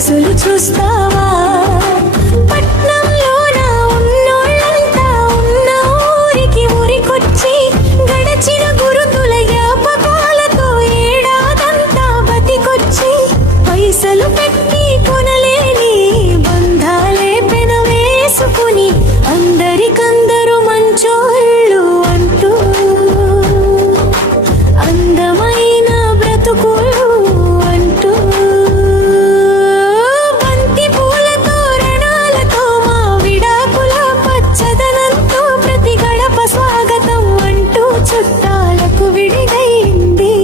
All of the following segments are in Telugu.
సొగసులు చూస్తావా? పట్నంలోన ఉన్నోళ్ళంతా ఉన్న ఊరికి ఊరికొచ్చి గడచిన గురుతుల జ్ఞాపకాలతో ఏడాదంతా బతికొచ్చి పైసలు పెట్టి కొనలేని బంధాలే పెనవేసుకుని అందరికందరూ మంచోళ్ళు అంటూ అందమైన బ్రతుకులు అంటూ బంతి పూలతో రణాలతో మా విడాకుల పచ్చదనంతో ప్రతి గడప స్వాగతం అంటూ చుట్టాలకు విడిగైంది.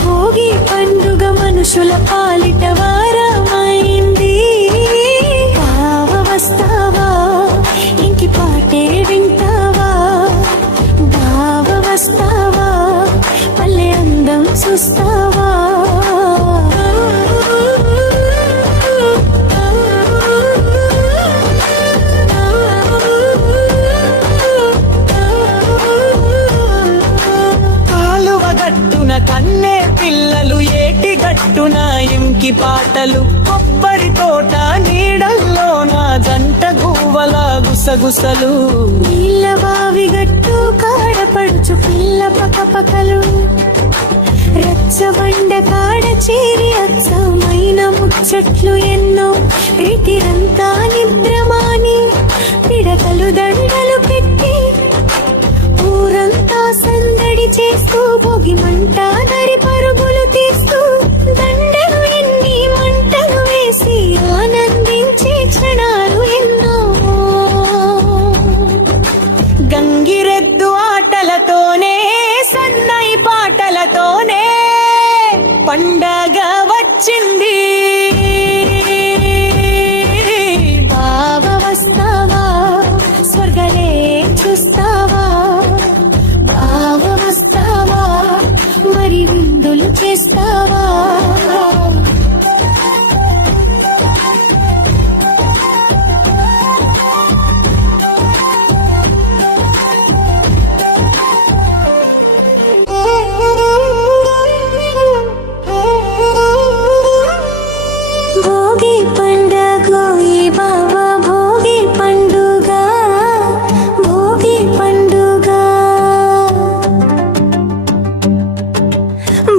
భోగి పండుగ మనుషుల పాలిట వారమైంది. బావ వస్తావా, ఇంటి పాటే వింటావా? బావ వస్తావా, పల్లె అందం చూస్తావా? కాలువ గట్టున కన్నే పిల్లలు, ఏటి గట్టున ఇంకి పాటలు, కొబ్బరి తోట నీడల్లోన జంట గువ్వల గుసగుసలు, నీళ్ళ బావి గట్టు కాడపడుచు పిల్ల పకపకలు, రచ్చబండ కాడ చేరి అచ్చమైన ముచ్చట్లు ఎన్నో, రితిరంతా నిద్రమాని పిడకలు దండలు పెట్టి ఊరంతా సందడి చేస్తూ భోగి మంట నరి పరుగులు తీస్తూ దండలు ఎన్ని మంటలు వేసి ఆనందించే క్షణాలు ఎన్నో. గంగిరెద్దు ఆటలతోనే సన్నాయి పాటలతోనే పండగ వచ్చింది. బావ వస్తావా, స్వర్గలే చూస్తావా? బావ వస్తావా, మరి విందులు చేస్తావా? భోగి పండుగ ఈ బావ భోగి పండుగ, భోగి పండుగ,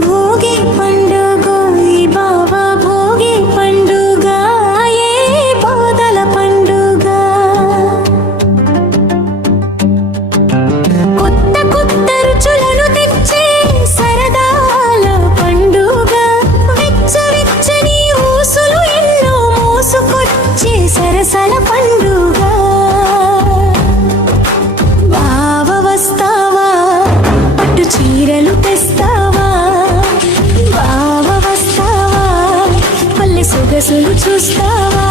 భోగి పండుగ ఈ బావ భోగి పండుగ, ఏ బోధల పండుగ. కొత్త కొత్త రుచులను తెచ్చే సరదాల పండుగ, వెచ్చని ఊసులు ఎన్నో మోసుకొచ్చే సరసల పండుగ. బావ వస్తావా, పట్టు చీరలు తెస్తావా? బావ వస్తావా, పల్లె సొగసులు చూస్తావా?